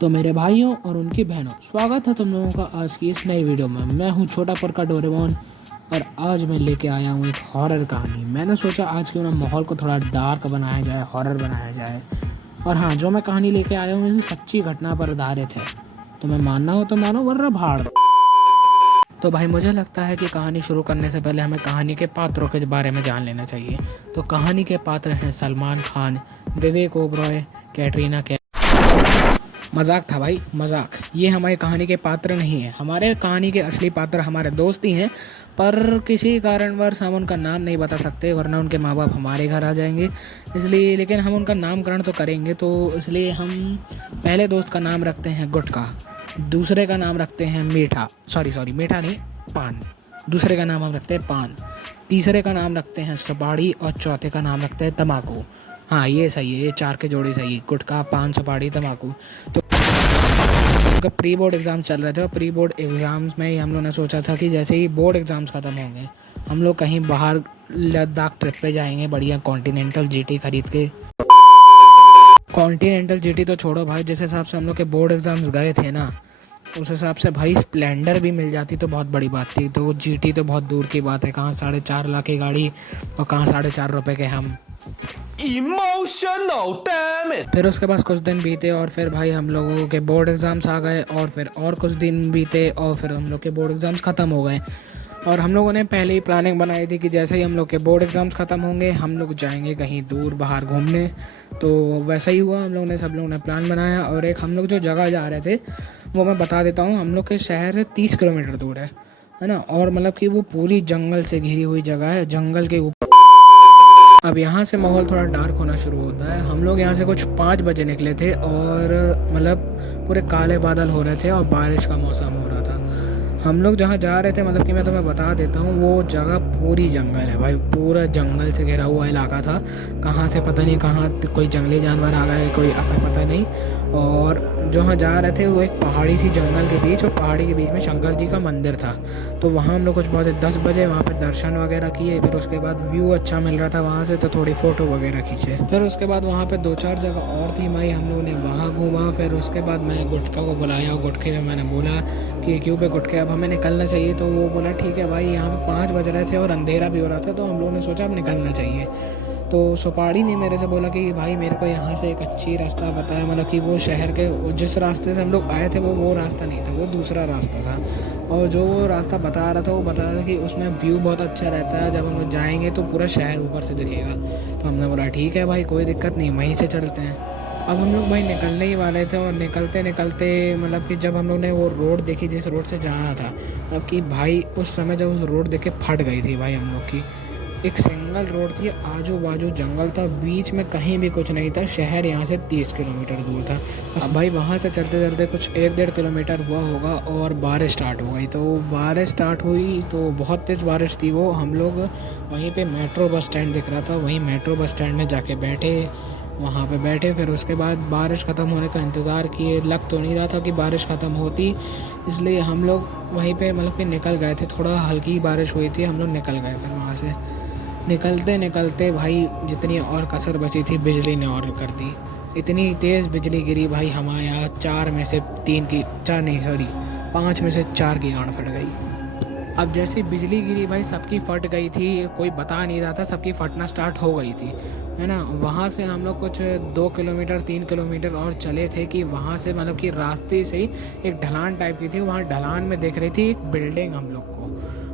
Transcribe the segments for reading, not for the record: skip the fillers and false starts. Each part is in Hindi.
तो मेरे भाइयों और उनकी बहनों, स्वागत है तुम लोगों का आज की इस नई वीडियो में। मैं हूँ छोटा पर का डोरेमोन और आज मैं लेके आया हूँ एक हॉरर कहानी। मैंने सोचा आज क्यों ना माहौल को थोड़ा डार्क बनाया जाए, हॉरर बनाया जाए। और हाँ, जो मैं कहानी लेके आया हूँ इसे सच्ची घटना पर आधारित है। तुम्हें मानना हो तो मानो, वरना भाड़ दो। तो भाई, मुझे लगता है कि कहानी शुरू करने से पहले हमें कहानी के पात्रों के बारे में जान लेना चाहिए। तो कहानी के पात्र हैं सलमान खान, विवेक ओबरॉय, कैटरीना कैफ। मजाक था भाई, मजाक। ये हमारी कहानी के पात्र नहीं है। हमारे कहानी के असली पात्र हमारे दोस्त ही हैं, पर किसी कारणवश हम उनका नाम नहीं बता सकते, वरना उनके माँ बाप हमारे घर आ जाएंगे। इसलिए, लेकिन हम उनका नामकरण तो करेंगे। तो इसलिए हम पहले दोस्त का नाम रखते हैं गुटखा, दूसरे का नाम रखते हैं मीठा, सॉरी मीठा नहीं, पान। दूसरे का नाम हम रखते हैं पान, तीसरे का नाम रखते हैं सुपाड़ी और चौथे का नाम रखते हैं तम्बाकू। हाँ, ये सही है, ये चार के जोड़ी सही है, गुटखा, पान, सुपाड़ी, तम्बाकू। तो प्री बोर्ड एग्ज़ाम चल रहे थे और प्री बोर्ड एग्ज़ाम्स में ही हम लोगों ने सोचा था कि जैसे ही बोर्ड एग्ज़ाम्स ख़त्म होंगे हम लोग कहीं बाहर लद्दाख ट्रिप पे जाएंगे, बढ़िया कॉन्टिनेंटल जीटी खरीद के। कॉन्टिनेंटल जीटी तो छोड़ो भाई, जिस हिसाब से हम लोग के बोर्ड एग्ज़ाम्स गए थे ना, उस हिसाब से भाई स्प्लेंडर भी मिल जाती तो बहुत बड़ी बात थी। तो जीटी तो बहुत दूर की बात है, कहाँ 4.5 लाख की गाड़ी और कहाँ 4.5 रुपये के हम। Emotional damn it. फिर उसके बाद कुछ दिन बीते और फिर भाई हम लोगों के बोर्ड एग्ज़ाम्स आ गए और फिर और कुछ दिन बीते और फिर हम लोग के बोर्ड एग्ज़ाम्स ख़त्म हो गए। और हम लोगों ने पहले ही प्लानिंग बनाई थी कि जैसे ही हम लोग के बोर्ड एग्ज़ाम्स ख़त्म होंगे हम लोग जाएंगे कहीं दूर बाहर घूमने। तो वैसा ही हुआ, हम लोगों ने सब लोगों ने प्लान बनाया और एक हम लोग जो जगह जा रहे थे वो मैं बता देता हूँ। हम लोग के शहर से 30 किलोमीटर दूर है ना, और मतलब कि वो पूरी जंगल से घिरी हुई जगह है, जंगल के ऊपर। अब यहाँ से माहौल थोड़ा डार्क होना शुरू होता है। हम लोग यहाँ से कुछ 5 बजे निकले थे और मतलब पूरे काले बादल हो रहे थे और बारिश का मौसम हो रहा था। हम लोग जहाँ जा रहे थे, मतलब कि मैं तुम्हें बता देता हूँ, वो जगह पूरी जंगल है भाई, पूरा जंगल से घिरा हुआ इलाका था। कहाँ से पता नहीं कहाँ कोई जंगली जानवर आ गए, कोई आता पता नहीं। और जहाँ जा रहे थे वो एक पहाड़ी थी जंगल के बीच, और पहाड़ी के बीच में शंकर जी का मंदिर था। तो वहाँ हम लोग कुछ पहुँचे 10 बजे, वहाँ पे दर्शन वगैरह किए। फिर उसके बाद व्यू अच्छा मिल रहा था वहाँ से, तो थोड़ी फ़ोटो वगैरह खींचे। फिर उसके बाद वहाँ पे 2-4 जगह और थी भाई, हम लोगों ने वहाँ घूमा। फिर उसके बाद मैंने गुटखा को बुलाया और गुटखे से मैंने बोला कि क्यों पे गुटखे, अब हमें निकलना चाहिए। तो वो बोला ठीक है भाई, यहाँ पे 5 बज रहे थे और अंधेरा भी हो रहा था, तो हम लोगों ने सोचा अब निकलना चाहिए। तो सुपाड़ी ने मेरे से बोला कि भाई मेरे को यहाँ से एक अच्छी रास्ता बताया, मतलब कि वो शहर के जिस रास्ते से हम लोग आए थे वो रास्ता नहीं था, वो दूसरा रास्ता था। और जो वो रास्ता बता रहा था वो बता रहा था कि उसमें व्यू बहुत अच्छा रहता है, जब हम लोग जाएंगे तो पूरा शहर ऊपर से दिखेगा। तो हमने बोला ठीक है भाई, कोई दिक्कत नहीं, वहीं से चलते हैं। अब हम लोग भाई निकलने ही वाले थे और निकलते निकलते मतलब कि जब हम लोग ने वो रोड देखी जिस रोड से जाना था, मतलब कि भाई उस समय जब उस रोड देख के फट गई थी भाई हम लोग की। एक सिंगल रोड थी, आजू बाजू जंगल था, बीच में कहीं भी कुछ नहीं था। शहर यहाँ से 30 किलोमीटर दूर था। अब भाई वहाँ से चलते चलते कुछ 1-1.5 किलोमीटर हुआ होगा और बारिश स्टार्ट हो गई। तो बारिश स्टार्ट हुई तो बहुत तेज़ बारिश थी वो। हम लोग वहीं पे मेट्रो बस स्टैंड दिख रहा था, वहीं मेट्रो बस स्टैंड में जाके बैठे, वहाँ पे बैठे। फिर उसके बाद बारिश ख़त्म होने का इंतज़ार किए। लग तो नहीं रहा था कि बारिश ख़त्म होती, इसलिए हम लोग वहीं पे मतलब कि निकल गए थे। थोड़ा हल्की बारिश हुई थी, हम लोग निकल गए। फिर वहाँ से निकलते निकलते भाई जितनी और कसर बची थी बिजली ने और कर दी। इतनी तेज़ बिजली गिरी भाई हमारे यहाँ, 4 में से 3 की, 4 नहीं सॉरी 5 में से 4 की गांड फट गई। अब जैसे बिजली गिरी भाई सबकी फट गई थी, कोई बता नहीं रहा था, सबकी फटना स्टार्ट हो गई थी, है ना। वहाँ से हम लोग कुछ 2 किलोमीटर 3 किलोमीटर और चले थे कि वहाँ से मतलब कि रास्ते से ही एक ढलान टाइप की थी। वहाँ ढलान में देख रही थी एक बिल्डिंग हम लोग को।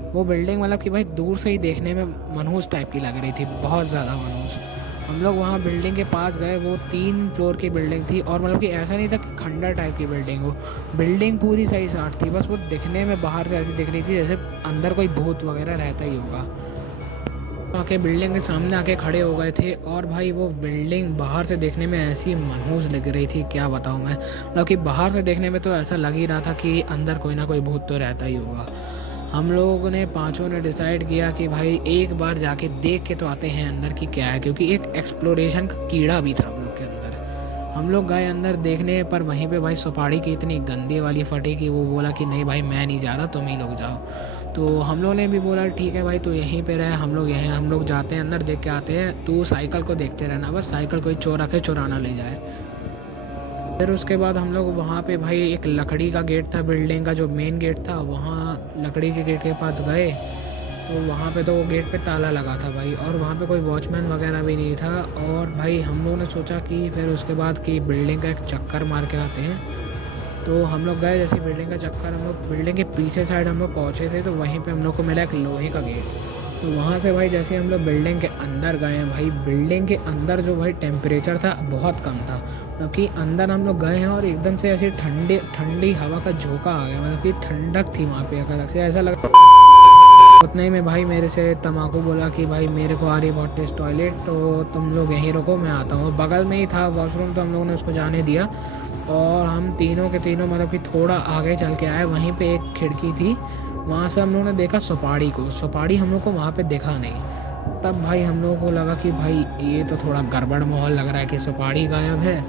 वो बिल्डिंग मतलब कि भाई दूर से ही देखने में मनहूस टाइप की लग रही थी, बहुत ज़्यादा मनहूस। हम लोग वहाँ बिल्डिंग के पास गए, वो 3 फ्लोर की बिल्डिंग थी और मतलब कि ऐसा नहीं था कि खंडर टाइप की बिल्डिंग हो, बिल्डिंग पूरी सही साठ थी। बस वो दिखने में बाहर से ऐसी दिख रही थी जैसे अंदर कोई भूत वगैरह रहता ही होगा। आके बिल्डिंग के सामने आके खड़े हो गए थे और भाई वो बिल्डिंग बाहर से देखने में ऐसी मनहूस लग रही थी, क्या बताऊँ मैं। मतलब कि बाहर से देखने में तो ऐसा लग ही रहा था कि अंदर कोई ना कोई भूत तो रहता ही होगा। हम लोगों ने पांचों ने डिसाइड किया कि भाई एक बार जाके देख के तो आते हैं अंदर की क्या है, क्योंकि एक एक्सप्लोरेशन का कीड़ा भी था हम लोग के अंदर। हम लोग गए अंदर देखने, पर वहीं पे भाई सुपाड़ी की इतनी गंदी वाली फटी कि वो बोला कि नहीं भाई मैं नहीं जा रहा, तुम ही लोग जाओ। तो हम लोग ने भी बोला ठीक है भाई, तो यहीं पे रहे, हम लोग जाते हैं अंदर, देख के आते हैं। तू साइकिल को देखते रहना, बस साइकिल कोई चोर आके चुराना ले जाए। फिर उसके बाद हम लोग वहाँ पे भाई एक लकड़ी का गेट था, बिल्डिंग का जो मेन गेट था, वहाँ लकड़ी के गेट के पास गए तो वहाँ पे तो वो गेट पे ताला लगा था भाई, और वहाँ पे कोई वॉचमैन वगैरह भी नहीं था। और भाई हम लोगों ने सोचा कि फिर उसके बाद कि बिल्डिंग का एक चक्कर मार के आते हैं। तो हम लोग गए, जैसे बिल्डिंग का चक्कर, हम लोग बिल्डिंग के पीछे साइड हम लोग पहुँचे थे, तो वहीं पे हम लोग को मिला एक लोहे का गेट। तो वहाँ से भाई जैसे हम लोग बिल्डिंग के अंदर गए हैं भाई, बिल्डिंग के अंदर जो भाई टेम्परेचर था बहुत कम था, क्योंकि अंदर हम लोग गए हैं और एकदम से ऐसी ठंडी ठंडी हवा का झोंका आ गया, मतलब कि ठंडक थी वहाँ पे, अगर ऐसे ऐसा लगा। उतने ही में भाई मेरे से तम्बाकू बोला कि भाई मेरे को आ रही बहुत टेस्ट टॉयलेट, तो तुम लोग यहीं रुको, मैं आता हूँ। बगल में ही था वॉशरूम, तो हम लोगों ने उसको जाने दिया और हम तीनों के तीनों मतलब कि थोड़ा आगे चल के आए। वहीं पे एक खिड़की थी, वहाँ से हम लोगों ने देखा सुपाड़ी को। सुपाड़ी हम लोग को वहाँ पे दिखा नहीं। तब भाई हम लोगों को लगा कि भाई ये तो थोड़ा गड़बड़ माहौल लग रहा है कि सुपाड़ी गायब है।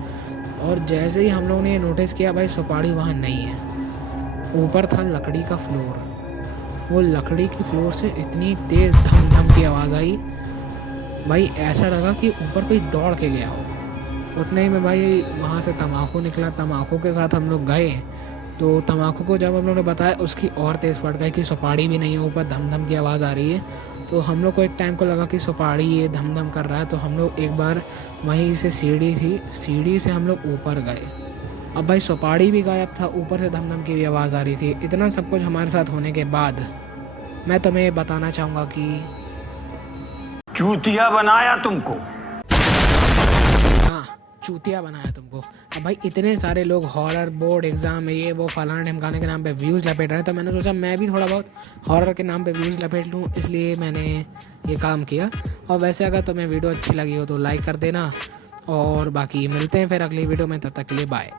और जैसे ही हम लोगों ने ये नोटिस किया भाई सुपाड़ी वहाँ नहीं है, ऊपर था लकड़ी का फ्लोर। वो लकड़ी की फ्लोर से इतनी तेज़ धम धम की आवाज़ आई भाई, ऐसा लगा कि ऊपर कोई दौड़ के गया हो। उतने ही में भाई वहाँ से तम्बाकू निकला, तम्बाकू के साथ हम लोग गए। तो तम्बाकू को जब हम लोगों ने बताया, उसकी और तेज़ पड़ गई कि सुपाड़ी भी नहीं है, ऊपर धम धम की आवाज़ आ रही है। तो हम लोग को एक टाइम को लगा कि सुपाड़ी ये धम धम कर रहा है, तो हम लोग एक बार वहीं से सीढ़ी थी, सीढ़ी से हम लोग ऊपर गए। अब भाई सुपाड़ी भी गायब था, ऊपर से धम धम की भी आवाज़ आ रही थी। इतना सब कुछ हमारे साथ होने के बाद मैं तुम्हें बताना चाहूँगा कि चूतिया बनाया तुमको। हाँ, चूतिया बनाया तुमको। अब भाई इतने सारे लोग हॉरर बोर्ड एग्जाम में ये वो फलाना ढिमकाने के नाम पे व्यूज़ लपेट रहे हैं, तो मैंने सोचा मैं भी थोड़ा बहुत हॉरर के नाम पे व्यूज़ लपेट लूँ, इसलिए मैंने ये काम किया। और वैसे अगर तुम्हें वीडियो अच्छी लगी हो तो लाइक कर देना, और बाकी मिलते हैं फिर अगली वीडियो में, तब तक के लिए बाय।